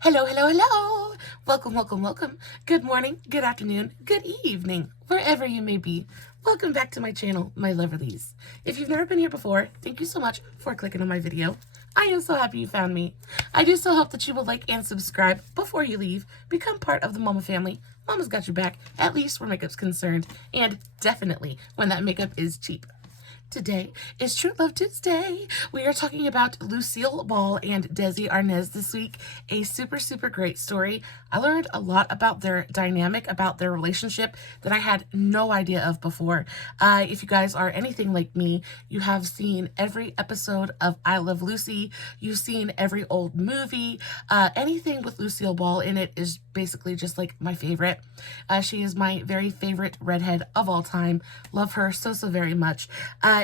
Hello, hello, hello. Welcome, welcome, welcome. Good morning, good afternoon, good evening, wherever you may be. Welcome back to my channel, my loverlies. If you've never been here before, thank you so much for clicking on my video. I am so happy you found me. I do so hope that you will like and subscribe before you leave. Become part of the Mama family. Mama's got your back, at least where makeup's concerned, and definitely when that makeup is cheap. Today is True Love Tuesday. We are talking about Lucille Ball and Desi Arnaz this week. A super, super great story. I learned a lot about their dynamic, about their relationship that I had no idea of before. If you guys are anything like me, you have seen every episode of I Love Lucy. You've seen every old movie. Anything with Lucille Ball in it is basically just like my favorite. She is my very favorite redhead of all time. Love her so, so very much.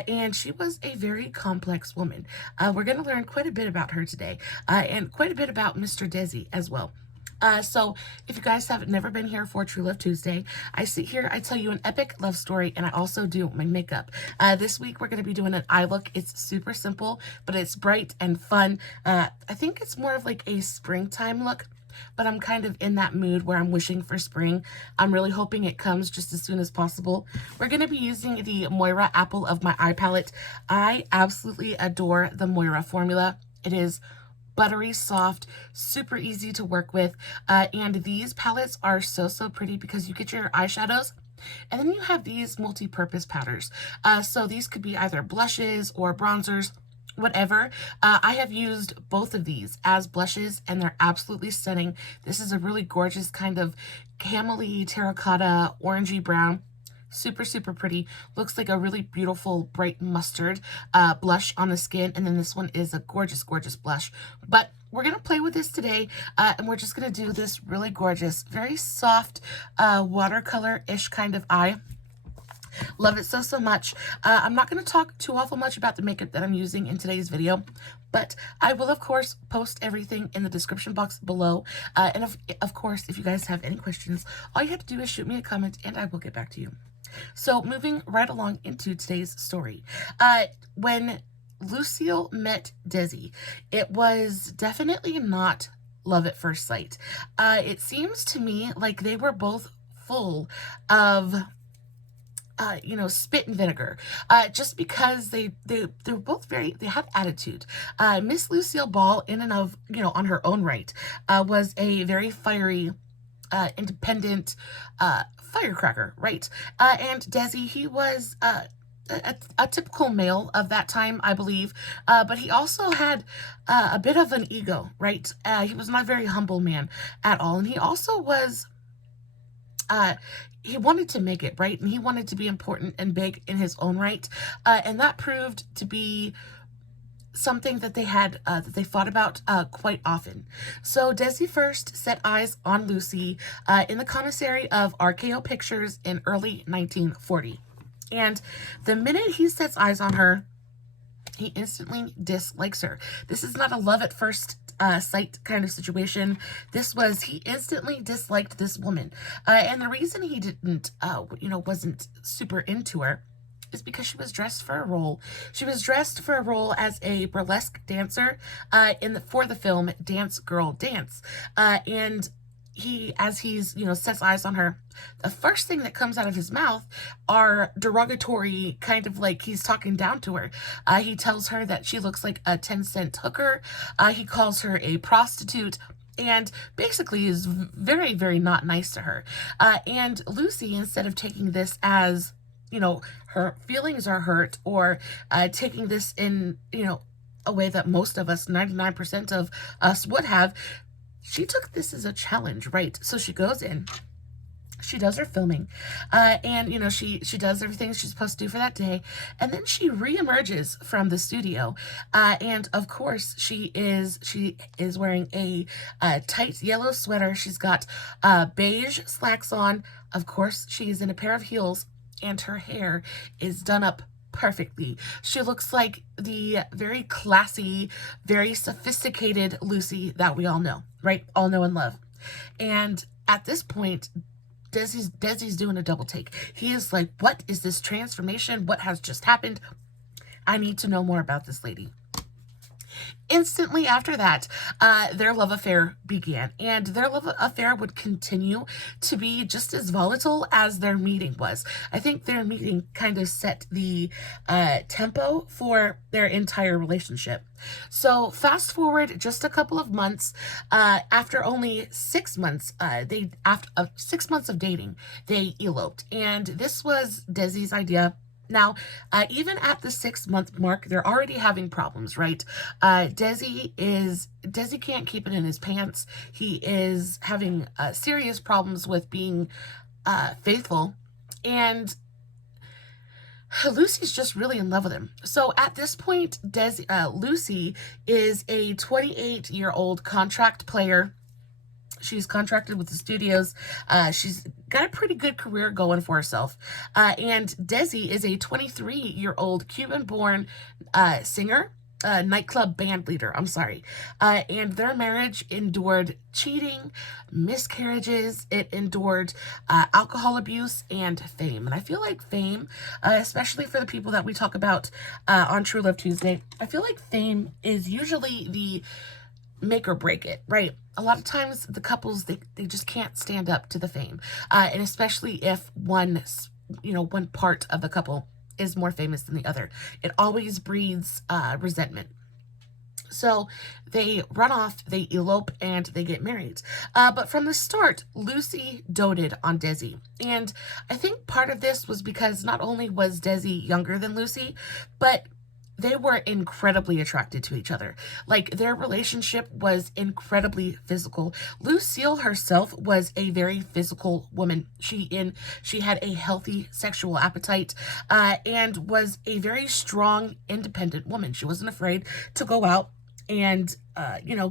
And she was a very complex woman. We're going to learn quite a bit about her today, and quite a bit about Mr. Desi as well. So if you guys have never been here for True Love Tuesday, I sit here, I tell you an epic love story, and I also do my makeup. This week we're going to be doing an eye look. It's super simple, but it's bright and fun. I think it's more of like a springtime look, but I'm kind of in that mood where I'm wishing for spring. I'm really hoping it comes just as soon as possible. We're going to be using the Moira Apple of My Eye palette. I absolutely adore the Moira formula. It is buttery soft, super easy to work with, and these palettes are so, so pretty because you get your eyeshadows and then you have these multi-purpose powders. So these could be either blushes or bronzers, whatever. I have used both of these as blushes and they're absolutely stunning. This is a really gorgeous kind of camely terracotta orangey brown. Super, super pretty. Looks like a really beautiful bright mustard blush on the skin. And then this one is a gorgeous, gorgeous blush. But we're going to play with this today. And we're just going to do this really gorgeous, very soft watercolor-ish kind of eye. Love it so, so much. I'm not going to talk too awful much about the makeup that I'm using in today's video, but I will, of course, post everything in the description box below. And of course, if you guys have any questions, all you have to do is shoot me a comment and I will get back to you. So moving right along into today's story. When Lucille met Desi, it was definitely not love at first sight. It seems to me like they were both full of spit and vinegar, just because they were both they had attitude. Miss Lucille Ball, in and of, on her own right, was a very fiery, independent, firecracker, right? And Desi, he was, a typical male of that time, I believe, but he also had a bit of an ego, right? He was not a very humble man at all, and he also was, he wanted to make it, right? And he wanted to be important and big in his own right. And that proved to be something that they had, that they thought about quite often. So Desi first set eyes on Lucy in the commissary of RKO Pictures in early 1940. And the minute he sets eyes on her, he instantly dislikes her. This is not a love at first sight kind of situation. This was, he instantly disliked this woman. And the reason he didn't, wasn't super into her is because she was dressed for a role. She was dressed for a role as a burlesque dancer for the film Dance Girl Dance. And as he's, sets eyes on her, the first thing that comes out of his mouth are derogatory, kind of like he's talking down to her. He tells her that she looks like a 10-cent hooker. He calls her a prostitute, and basically is very, very not nice to her. And Lucy, instead of taking this as, her feelings are hurt, or taking this in, a way that most of us, 99% of us would have, she took this as a challenge, right? So she goes in, she does her filming, and, she does everything she's supposed to do for that day, and then she reemerges from the studio, and of course she is wearing a tight yellow sweater. She's got beige slacks on. Of course, she is in a pair of heels, and her hair is done up perfectly. She looks like the very classy, very sophisticated Lucy that we all know, right? All know and love. And at this point, Desi's doing a double take. He is like, what is this transformation? What has just happened? I need to know more about this lady. Instantly after that, their love affair began, and their love affair would continue to be just as volatile as their meeting was. I think their meeting kind of set the tempo for their entire relationship. So fast forward just a couple of months, after only 6 months, after 6 months of dating, they eloped, and this was Desi's idea. Now, even at the 6 month mark, they're already having problems, right? Desi can't keep it in his pants. He is having serious problems with being faithful, and Lucy's just really in love with him. So at this point, Lucy is a 28-year-old contract player. She's contracted with the studios. She's got a pretty good career going for herself. And Desi is a 23-year-old Cuban-born singer, nightclub band leader. I'm sorry. And their marriage endured cheating, miscarriages. It endured alcohol abuse and fame. And I feel like fame, especially for the people that we talk about on True Love Tuesday, I feel like fame is usually the make or break it, right? A lot of times the couples, they just can't stand up to the fame. And especially if one part of the couple is more famous than the other. It always breeds resentment. So they run off, they elope, and they get married. But from the start, Lucy doted on Desi. And I think part of this was because not only was Desi younger than Lucy, but they were incredibly attracted to each other. Like, their relationship was incredibly physical. Lucille herself was a very physical woman. She had a healthy sexual appetite, and was a very strong, independent woman. She wasn't afraid to go out and,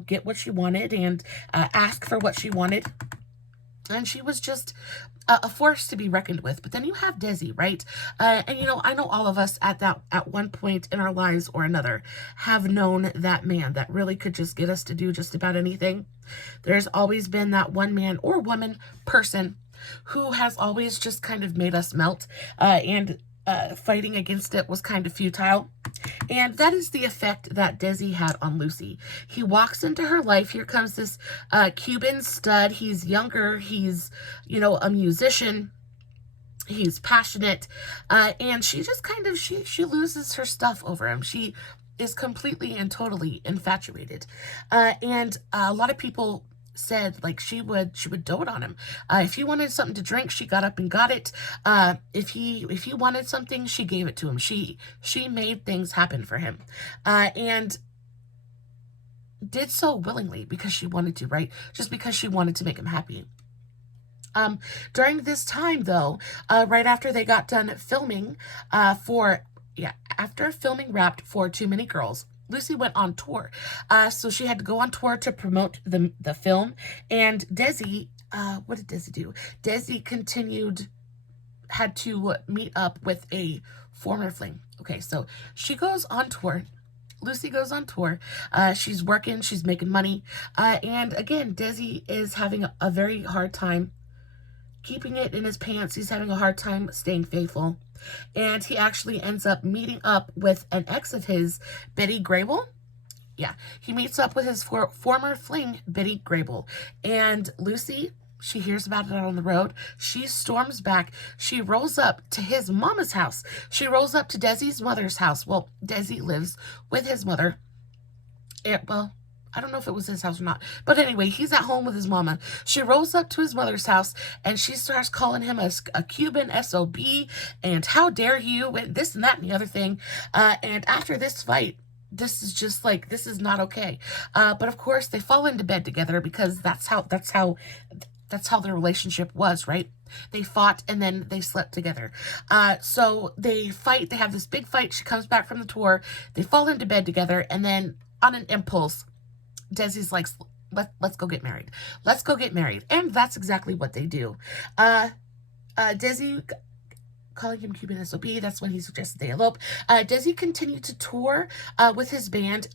get what she wanted and ask for what she wanted. And she was just a force to be reckoned with. But then you have Desi, right? And I know all of us at one point in our lives or another have known that man that really could just get us to do just about anything. There's always been that one man or woman person who has always just kind of made us melt, and fighting against it was kind of futile. And that is the effect that Desi had on Lucy. He walks into her life. Here comes this Cuban stud. He's younger. He's, a musician. He's passionate. And she just kind of, she loses her stuff over him. She is completely and totally infatuated. And a lot of people said, like, she would dote on him. If he wanted something to drink, she got up and got it. If he wanted something, she gave it to him. She made things happen for him, and did so willingly because she wanted to, right? Just because she wanted to make him happy. During this time, though, right after they got done filming, after filming wrapped for Too Many Girls, Lucy went on tour. So she had to go on tour to promote the film. And Desi, what did Desi do? Desi had to meet up with a former fling. Okay, so she goes on tour. Lucy goes on tour. She's working, she's making money. And again, Desi is having a very hard time keeping it in his pants. He's having a hard time staying faithful. And he actually ends up meeting up with an ex of his, Betty Grable. Yeah, he meets up with his former fling, Betty Grable. And Lucy, she hears about it out on the road. She storms back. She rolls up to his mama's house. She rolls up to Desi's mother's house. Well, Desi lives with his mother. I don't know if it was his house or not. But anyway, he's at home with his mama. She rolls up to his mother's house, and she starts calling him a Cuban SOB, and how dare you, and this and that and the other thing. And after this fight, this is just like, this is not okay. But of course, they fall into bed together because that's how their relationship was, right? They fought and then they slept together. So they fight. They have this big fight. She comes back from the tour. They fall into bed together, and then on an impulse, Desi's like, let's go get married. Let's go get married. And that's exactly what they do. Desi, calling him Cuban SOB, that's when he suggested they elope. Desi continued to tour with his band.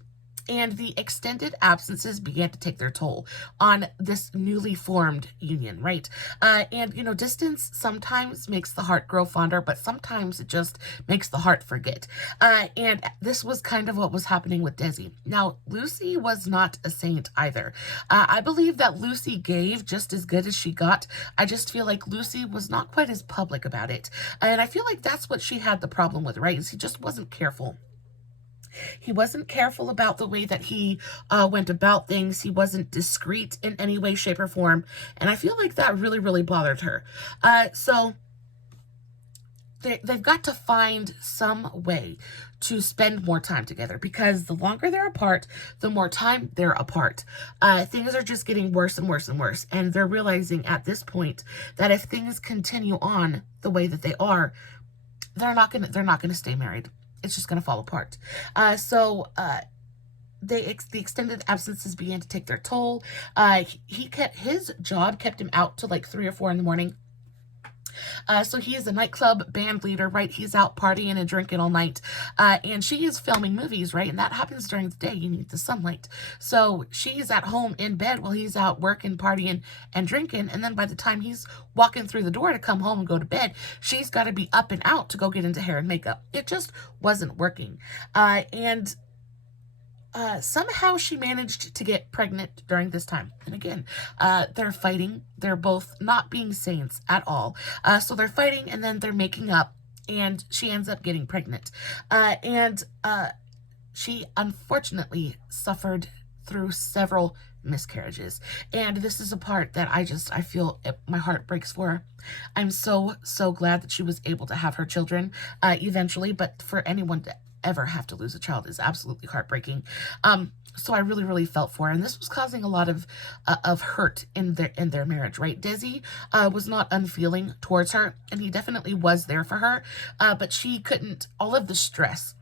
And the extended absences began to take their toll on this newly formed union, right? And, you know, distance sometimes makes the heart grow fonder, but sometimes it just makes the heart forget. And this was kind of what was happening with Desi. Now, Lucy was not a saint either. I believe that Lucy gave just as good as she got. I just feel like Lucy was not quite as public about it. And I feel like that's what she had the problem with, right? Is he just wasn't careful. He wasn't careful about the way that he went about things. He wasn't discreet in any way, shape, or form. And I feel like that really, really bothered her. So they've got to find some way to spend more time together, because the longer they're apart, the more time they're apart. Things are just getting worse and worse and worse. And they're realizing at this point that if things continue on the way that they are, they're not gonna stay married. It's just going to fall apart. So the extended absences began to take their toll. His job kept him out till like 3 or 4 in the morning. So he is a nightclub band leader, right? He's out partying and drinking all night. And she is filming movies, right? And that happens during the day. You need the sunlight. So she's at home in bed while he's out working, partying, and drinking. And then by the time he's walking through the door to come home and go to bed, she's got to be up and out to go get into hair and makeup. It just wasn't working. Somehow she managed to get pregnant during this time. And again, they're fighting. They're both not being saints at all. So they're fighting, and then they're making up, and she ends up getting pregnant. She unfortunately suffered through several miscarriages. And this is a part that I feel my heart breaks for her. I'm so glad that she was able to have her children eventually, but for anyone to ever have to lose a child is absolutely heartbreaking. So I really, really felt for her, and this was causing a lot of hurt in their marriage, right? Desi was not unfeeling towards her, and he definitely was there for her, but she couldn't. All of the stress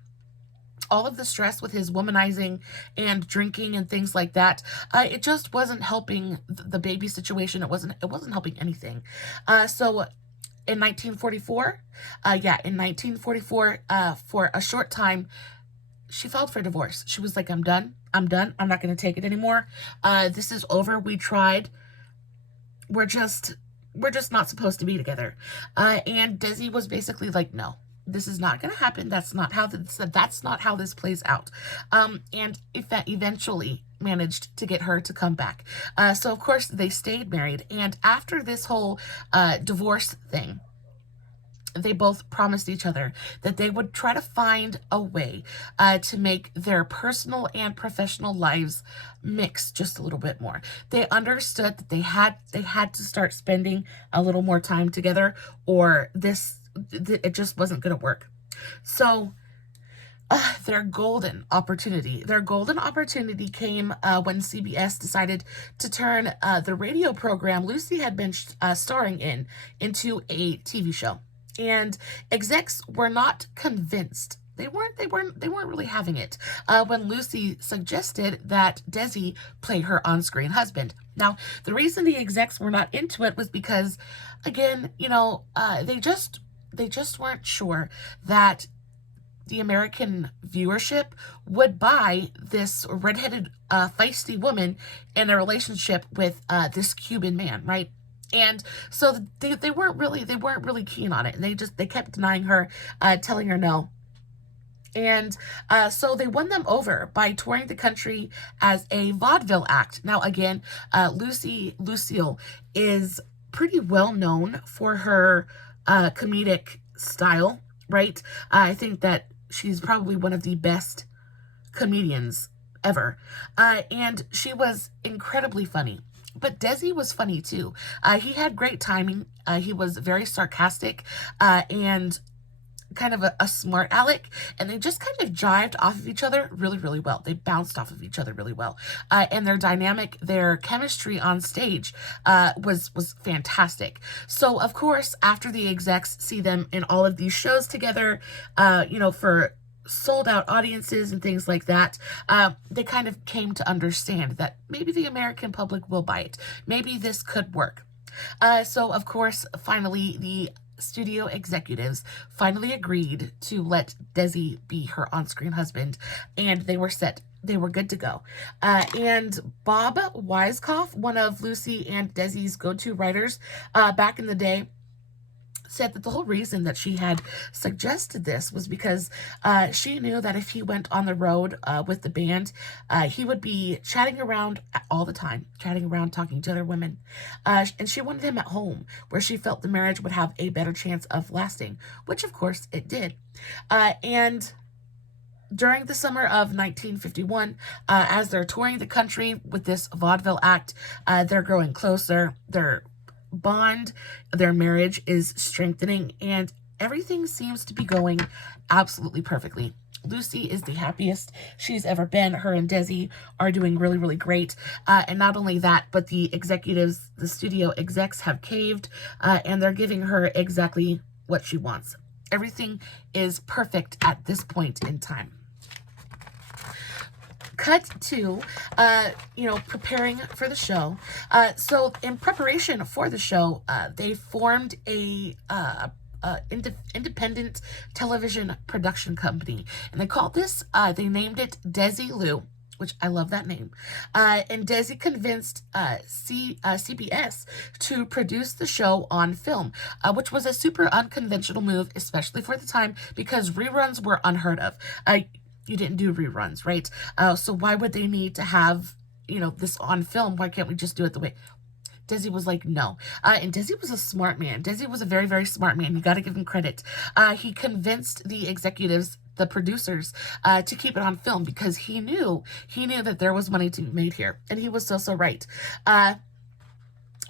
with his womanizing and drinking and things like that, it just wasn't helping the baby situation. It wasn't helping anything. So in 1944, for a short time, she filed for divorce. She was like, I'm done. I'm not going to take it anymore. This is over. We tried. We're just not supposed to be together. And Desi was basically like, no, this is not going to happen. That's not how this plays out. And if that eventually managed to get her to come back. So of course they stayed married. And after this whole divorce thing, they both promised each other that they would try to find a way to make their personal and professional lives mix just a little bit more. They understood that they had to start spending a little more time together, or it just wasn't going to work. So their golden opportunity came when CBS decided to turn the radio program Lucy had been starring in into a TV show. And execs were not convinced. They weren't really having it when Lucy suggested that Desi play her on-screen husband. Now, the reason the execs were not into it was because, again, they just weren't sure that the American viewership would buy this redheaded, feisty woman in a relationship with this Cuban man, right? And so they weren't really keen on it, and they kept denying her, telling her no. And so they won them over by touring the country as a vaudeville act. Now, again, Lucille is pretty well known for her comedic style, right? I think that she's probably one of the best comedians ever. And she was incredibly funny. But Desi was funny too. He had great timing. He was very sarcastic and kind of a smart aleck, and they just kind of jived off of each other really, really well. They bounced off of each other really well. And their dynamic, their chemistry on stage was fantastic. So, of course, after the execs see them in all of these shows together, for sold out audiences and things like that, they kind of came to understand that maybe the American public will buy it. Maybe this could work. So of course, finally, the studio executives finally agreed to let Desi be her on-screen husband, and they were set. They were good to go. And Bob Weiskopf, one of Lucy and Desi's go-to writers back in the day, said that the whole reason that she had suggested this was because she knew that if he went on the road with the band, he would be chatting around all the time, chatting around, talking to other women. And she wanted him at home, where she felt the marriage would have a better chance of lasting, which of course it did. And during the summer of 1951, as they're touring the country with this vaudeville act, they're growing closer. Their bond, their marriage is strengthening, and everything seems to be going absolutely perfectly. Lucy is the happiest she's ever been. Her and Desi are doing really, really great. And not only that, but the executives, the studio execs have caved, and they're giving her exactly what she wants. Everything is perfect at this point in time. Cut to, preparing for the show. So in preparation for the show, they formed a independent television production company, and they called this, they named it Desi Lou, which I love that name. And Desi convinced CBS to produce the show on film, which was a super unconventional move, especially for the time, because reruns were unheard of. You didn't do reruns, right? So why would they need to have, this on film? Why can't we just do it the way? Desi was like, no. And Desi was a smart man. Desi was a very, very smart man. You got to give him credit. He convinced the executives, the producers, to keep it on film because he knew that there was money to be made here. And he was so right. An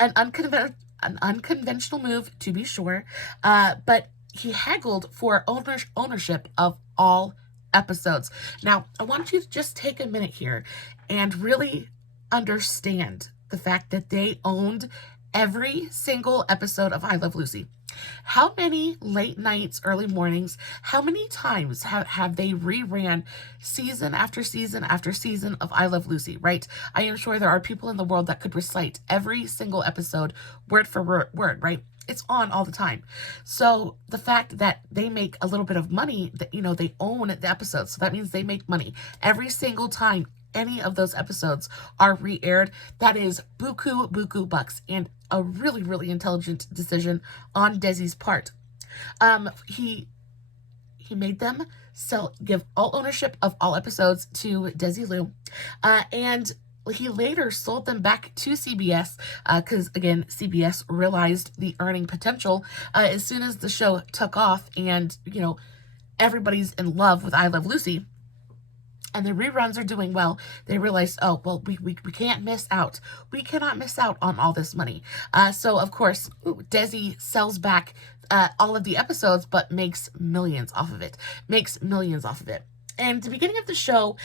unconventional move, to be sure, but he haggled for ownership of all episodes. Now, I want you to just take a minute here and really understand the fact that they owned every single episode of I Love Lucy. How many late nights, early mornings, how many times have they reran season after season after season of I Love Lucy, right? I am sure there are people in the world that could recite every single episode word for word, right? It's on all the time. So the fact that they make a little bit of money, that they own the episodes, so that means they make money every single time any of those episodes are re-aired. That is buku bucks, and a really, really intelligent decision on Desi's part. He made them give all ownership of all episodes to Desi Lou, and he later sold them back to CBS because, again, CBS realized the earning potential as soon as the show took off and, everybody's in love with I Love Lucy. And the reruns are doing well. They realized, oh, well, we can't miss out. We cannot miss out on all this money. So, of course, Desi sells back all of the episodes, but makes millions off of it. And the beginning of the show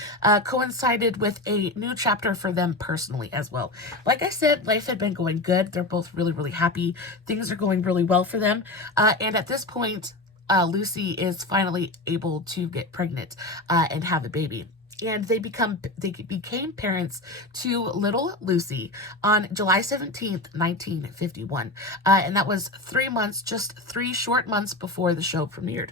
coincided with a new chapter for them personally as well. Like I said, life had been going good. They're both really, really happy. Things are going really well for them. And at this point, Lucy is finally able to get pregnant and have a baby. And they became parents to little Lucy on July 17th, 1951. And that was just 3 short months before the show premiered.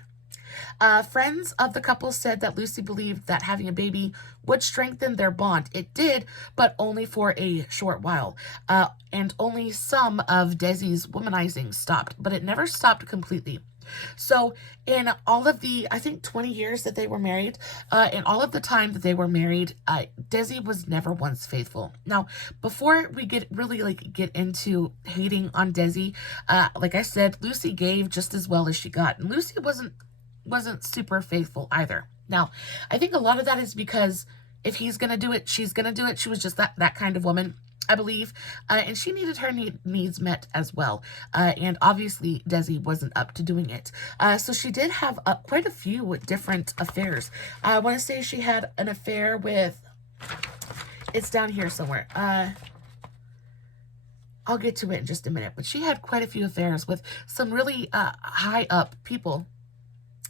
Friends of the couple said that Lucy believed that having a baby would strengthen their bond. It did, but only for a short while. And only some of Desi's womanizing stopped, but it never stopped completely. So in all of the, I think, 20 years that they were married, in all of the time that they were married, Desi was never once faithful. Now, before we get into hating on Desi, like I said, Lucy gave just as well as she got, and Lucy wasn't super faithful either. Now, I think a lot of that is because if he's gonna do it, she's gonna do it. She was just that kind of woman, I believe, and she needed her needs met as well. And obviously, Desi wasn't up to doing it. So she did have quite a few different affairs. I want to say she had an affair with, it's down here somewhere. I'll get to it in just a minute. But she had quite a few affairs with some really high up people.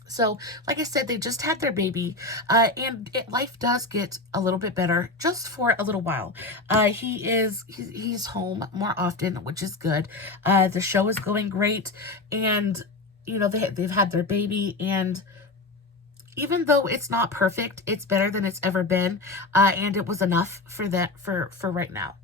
So, like I said, they just had their baby, and life does get a little bit better just for a little while. He's home more often, which is good. The show is going great, and you know, they've had their baby, and even though it's not perfect, it's better than it's ever been, and it was enough for that for right now.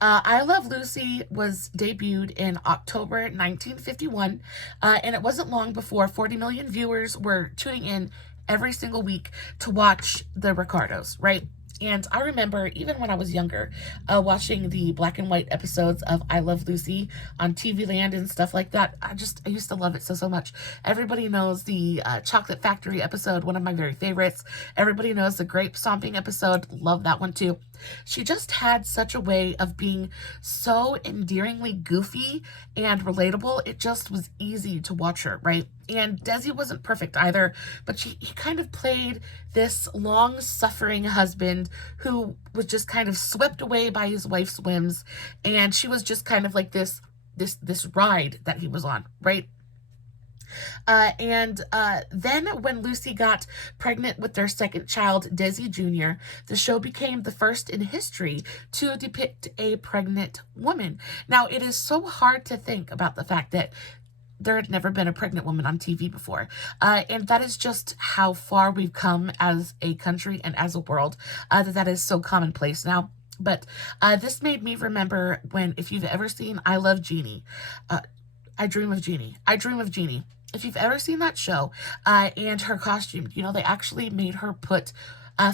I Love Lucy was debuted in October 1951, and it wasn't long before 40 million viewers were tuning in every single week to watch the Ricardos, right? And I remember, even when I was younger, watching the black and white episodes of I Love Lucy on TV Land and stuff like that. I used to love it so much. Everybody knows the Chocolate Factory episode, one of my very favorites. Everybody knows the grape stomping episode. Love that one too. She just had such a way of being so endearingly goofy and relatable. It just was easy to watch her, right? And Desi wasn't perfect either, but he kind of played this long-suffering husband who was just kind of swept away by his wife's whims, and she was just kind of like this ride that he was on, right? Then when Lucy got pregnant with their second child, Desi Jr., the show became the first in history to depict a pregnant woman. Now, it is so hard to think about the fact that there had never been a pregnant woman on TV before. And that is just how far we've come as a country and as a world, that is so commonplace now. But this made me remember when, if you've ever seen I Love Jeannie, I Dream of Jeannie. I Dream of Jeannie. If you've ever seen that show, and her costume, you know, they actually made her put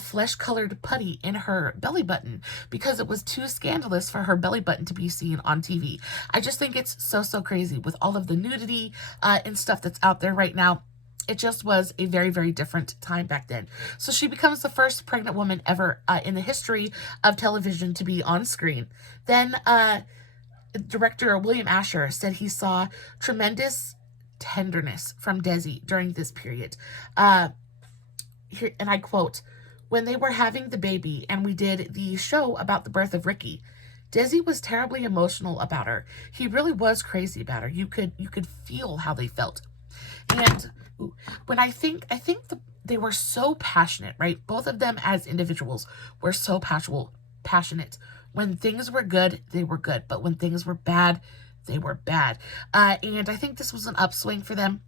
flesh-colored putty in her belly button because it was too scandalous for her belly button to be seen on TV. I just think it's so crazy with all of the nudity and stuff that's out there right now. It just was a very different time back then. So she becomes the first pregnant woman ever in the history of television to be on screen. Then director William Asher said he saw tremendous tenderness from Desi during this period. Here, and I quote, "When they were having the baby and we did the show about the birth of Ricky, Desi was terribly emotional about her. He really was crazy about her. You could feel how they felt." And when I think they were so passionate, right? Both of them as individuals were so passionate. When things were good, they were good. But when things were bad, they were bad. And I think this was an upswing for them.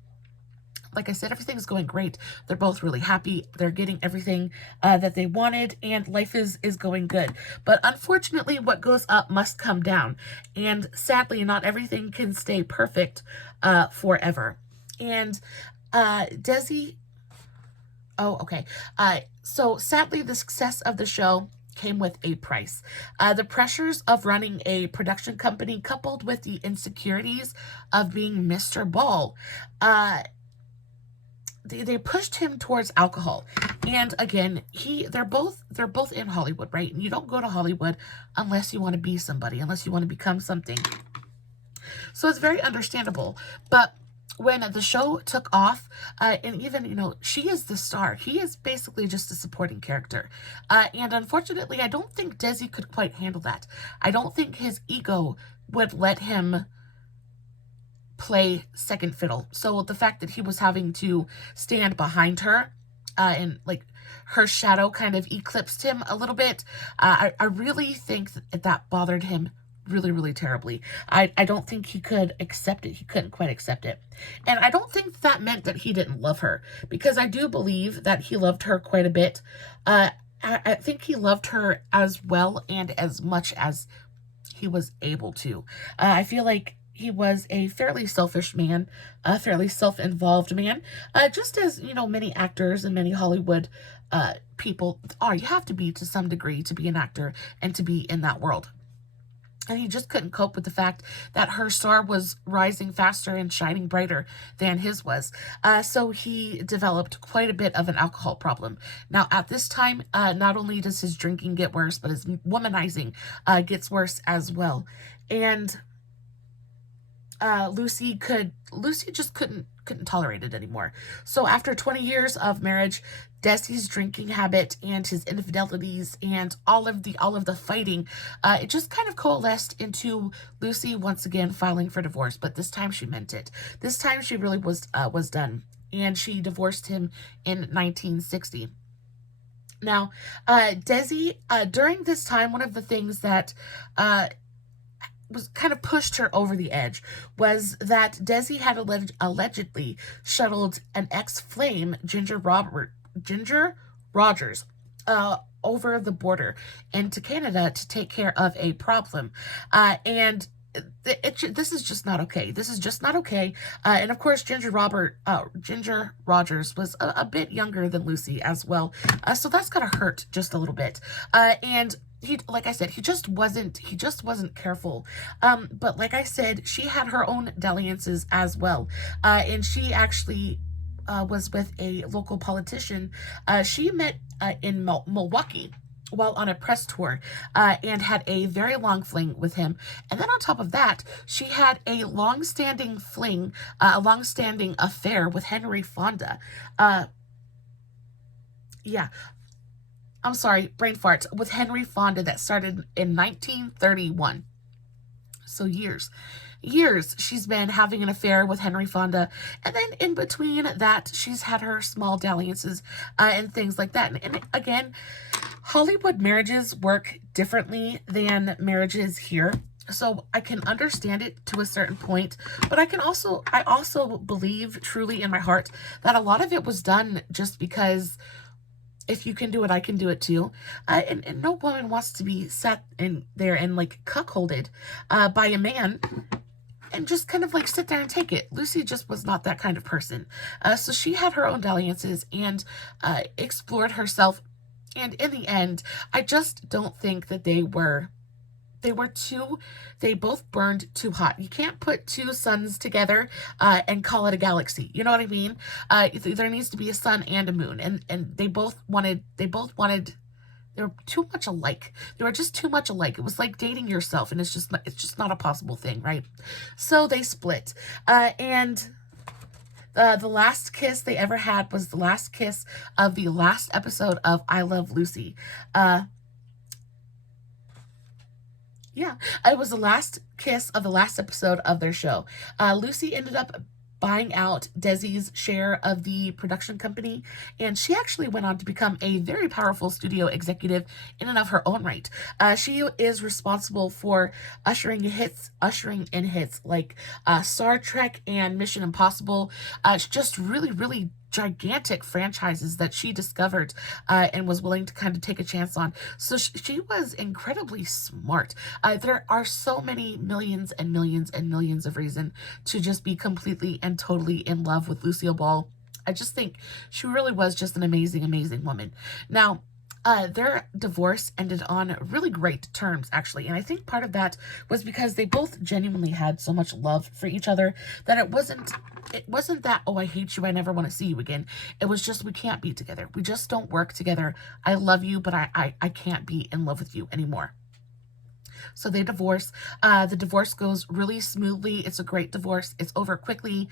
Like I said, everything's going great. They're both really happy. They're getting everything that they wanted, and life is going good. But unfortunately, what goes up must come down. And sadly, not everything can stay perfect forever. And Desi... Oh, okay. So sadly, the success of the show came with a price. The pressures of running a production company, coupled with the insecurities of being Mr. Ball, they pushed him towards alcohol. And again, they're both in Hollywood, right? And you don't go to Hollywood unless you want to be somebody, unless you want to become something. So it's very understandable. But when the show took off, and even, you know, she is the star. He is basically just a supporting character. And unfortunately, I don't think Desi could quite handle that. I don't think his ego would let him play second fiddle. So the fact that he was having to stand behind her, and like her shadow kind of eclipsed him a little bit, I really think that bothered him really terribly. I don't think he could accept it. He couldn't quite accept it. And I don't think that meant that he didn't love her, because I do believe that he loved her quite a bit. I think he loved her as well and as much as he was able to. I feel like he was a fairly selfish man, a fairly self-involved man, just as, you know, many actors and many Hollywood people are. You have to be to some degree to be an actor and to be in that world. And he just couldn't cope with the fact that her star was rising faster and shining brighter than his was. So he developed quite a bit of an alcohol problem. Now, at this time, not only does his drinking get worse, but his womanizing gets worse as well. And Lucy just couldn't tolerate it anymore. So after 20 years of marriage, Desi's drinking habit and his infidelities and all of the fighting, it just kind of coalesced into Lucy once again filing for divorce. But this time she meant it. This time she really was done, and she divorced him in 1960. Now, Desi, during this time, one of the things that was kind of pushed her over the edge was that Desi had allegedly shuttled an ex-flame, Ginger Rogers, over the border into Canada to take care of a problem. And this is just not okay. This is just not okay. And of course, Ginger Rogers was a bit younger than Lucy as well. So that's gotta hurt just a little bit. And he, like I said, he just wasn't careful. But like I said, she had her own dalliances as well. And she actually was with a local politician. She met in Milwaukee while on a press tour, and had a very long fling with him. And then on top of that, she had a long-standing fling, a long-standing affair with Henry Fonda. Yeah, I'm sorry, brain farts, with Henry Fonda that started in 1931. So years she's been having an affair with Henry Fonda, and then in between that she's had her small dalliances and things like that. And again, Hollywood marriages work differently than marriages here, so I can understand it to a certain point, but I also believe truly in my heart that a lot of it was done just because if you can do it, I can do it too. And no woman wants to be sat in there and like cuckolded by a man and just kind of like sit there and take it. Lucy just was not that kind of person. So she had her own dalliances and explored herself. And in the end, I just don't think that they both burned too hot. You can't put two suns together and call it a galaxy. You know what I mean? There needs to be a sun and a moon. And they were too much alike. They were just too much alike. It was like dating yourself, and it's just not a possible thing, right? So they split. And the last kiss they ever had was the last kiss of the last episode of I Love Lucy. Yeah, it was the last kiss of the last episode of their show. Lucy ended up buying out Desi's share of the production company, and she actually went on to become a very powerful studio executive in and of her own right. She is responsible for ushering in hits like Star Trek and Mission Impossible. It's just really gigantic franchises that she discovered and was willing to kind of take a chance on. So she was incredibly smart. There are so many millions and millions and millions of reasons to just be completely and totally in love with Lucille Ball. I just think she really was just an amazing woman. Now, their divorce ended on really great terms, actually. And I think part of that was because they both genuinely had so much love for each other that it wasn't that, oh, I hate you, I never want to see you again. It was just, we can't be together. We just don't work together. I love you, but I can't be in love with you anymore. So they divorce. The divorce goes really smoothly. It's a great divorce. It's over quickly.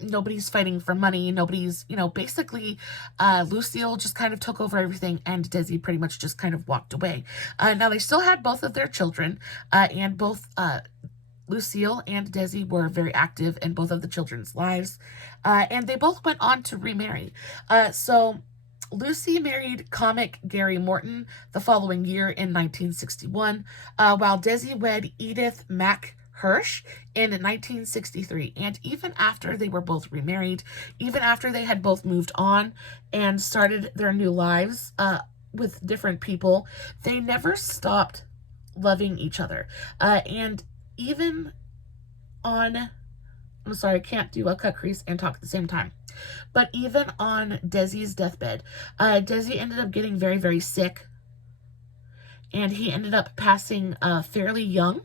Nobody's fighting for money. Nobody's, basically, Lucille just kind of took over everything, and Desi pretty much just kind of walked away. Now, they still had both of their children, and both Lucille and Desi were very active in both of the children's lives, and they both went on to remarry. So Lucy married comic Gary Morton the following year in 1961, while Desi wed Edith Mack Hirsch in 1963. And even after they were both remarried, even after they had both moved on and started their new lives with different people, they never stopped loving each other. And even on, I'm sorry, I can't do a cut crease and talk at the same time. But even on Desi's deathbed, Desi ended up getting very sick, and he ended up passing fairly young.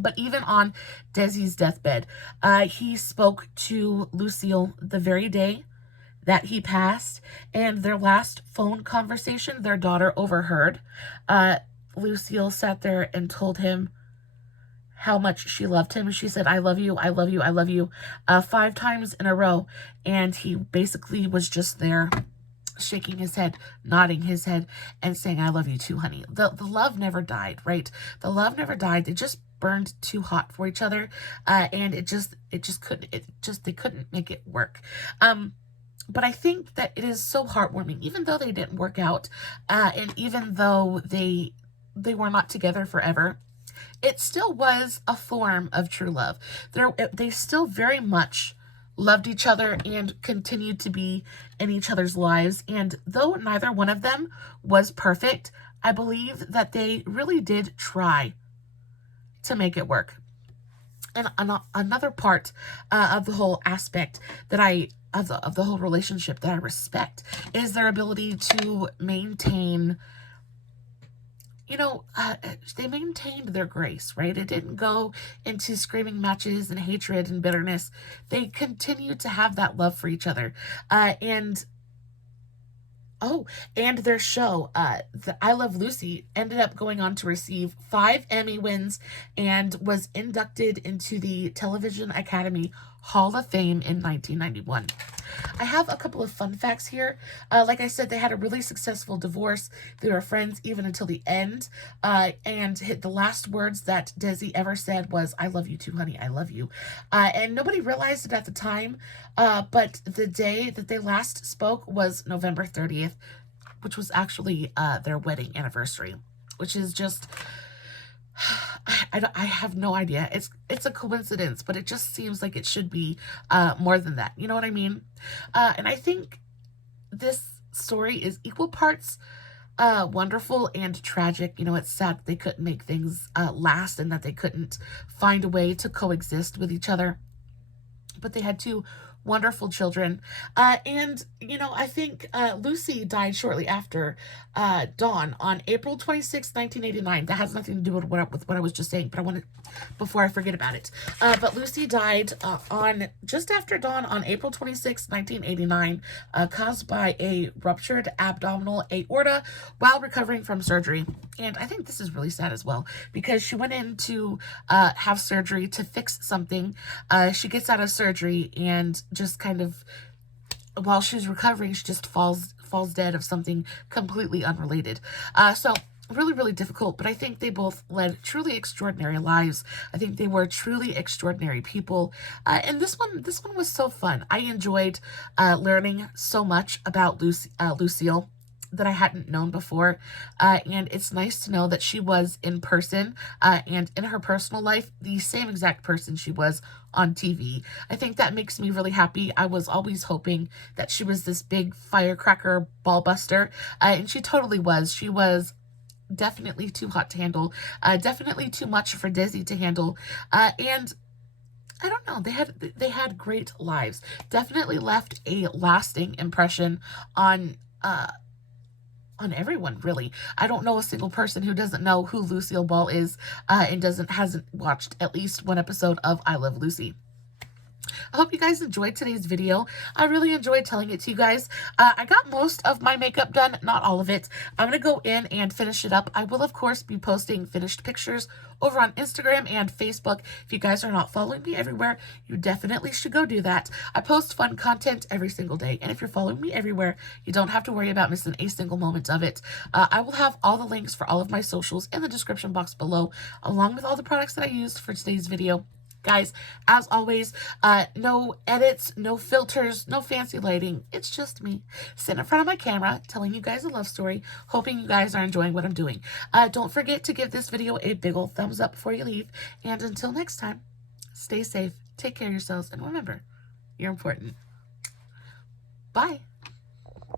But even on Desi's deathbed, he spoke to Lucille the very day that he passed, and their last phone conversation, their daughter overheard. Lucille sat there and told him how much she loved him. She said, I love you, I love you, I love you, 5 times in a row. And he basically was just there shaking his head, nodding his head, and saying, I love you too, honey. The love never died, right? The love never died. They just burned too hot for each other, and they couldn't make it work. But I think that it is so heartwarming, even though they didn't work out, and even though they were not together forever, it still was a form of true love. They still very much loved each other and continued to be in each other's lives. And though neither one of them was perfect, I believe that they really did try to make it work. And another part of the whole aspect that of the whole relationship that I respect is their ability to maintain, they maintained their grace, right? It didn't go into screaming matches and hatred and bitterness. They continued to have that love for each other. And their show, I Love Lucy, ended up going on to receive 5 Emmy wins and was inducted into the Television Academy Hall of Fame in 1991. I have a couple of fun facts here. Like I said, they had a really successful divorce. They were friends even until the end. And the last words that Desi ever said was, "I love you too, honey, I love you." And nobody realized it at the time, but the day that they last spoke was November 30th, which was actually their wedding anniversary, which is just... I have no idea. It's a coincidence, but it just seems like it should be more than that. You know what I mean? And I think this story is equal parts wonderful and tragic. It's sad that they couldn't make things last and that they couldn't find a way to coexist with each other. But they had 2 wonderful children. I think Lucy died shortly after Dawn on April 26, 1989. That has nothing to do with what I was just saying, but I wanted, before I forget about it. But Lucy died on just after Dawn on April 26, 1989, caused by a ruptured abdominal aorta while recovering from surgery. And I think this is really sad as well, because she went in to have surgery to fix something. She gets out of surgery and just kind of, while she's recovering, she just falls dead of something completely unrelated. So really, really difficult, but I think they both led truly extraordinary lives. I think they were truly extraordinary people. And this one was so fun. I enjoyed learning so much about Lucille that I hadn't known before. And it's nice to know that she was in person and in her personal life the same exact person she was on TV. I think that makes me really happy. I was always hoping that she was this big firecracker ball buster, and she totally was. She was definitely too hot to handle, definitely too much for Desi to handle, and I don't know, they had great lives. Definitely left a lasting impression on everyone, really. I don't know a single person who doesn't know who Lucille Ball is and hasn't watched at least one episode of I Love Lucy. I hope you guys enjoyed today's video. I really enjoyed telling it to you guys. I got most of my makeup done, not all of it. I'm going to go in and finish it up. I will, of course, be posting finished pictures over on Instagram and Facebook. If you guys are not following me everywhere, you definitely should go do that. I post fun content every single day, and if you're following me everywhere, you don't have to worry about missing a single moment of it. I will have all the links for all of my socials in the description box below, along with all the products that I used for today's video. Guys, as always, no edits, no filters, no fancy lighting. It's just me sitting in front of my camera telling you guys a love story, hoping you guys are enjoying what I'm doing. Don't forget to give this video a big ol' thumbs up before you leave. And until next time, stay safe, take care of yourselves, and remember, you're important. Bye.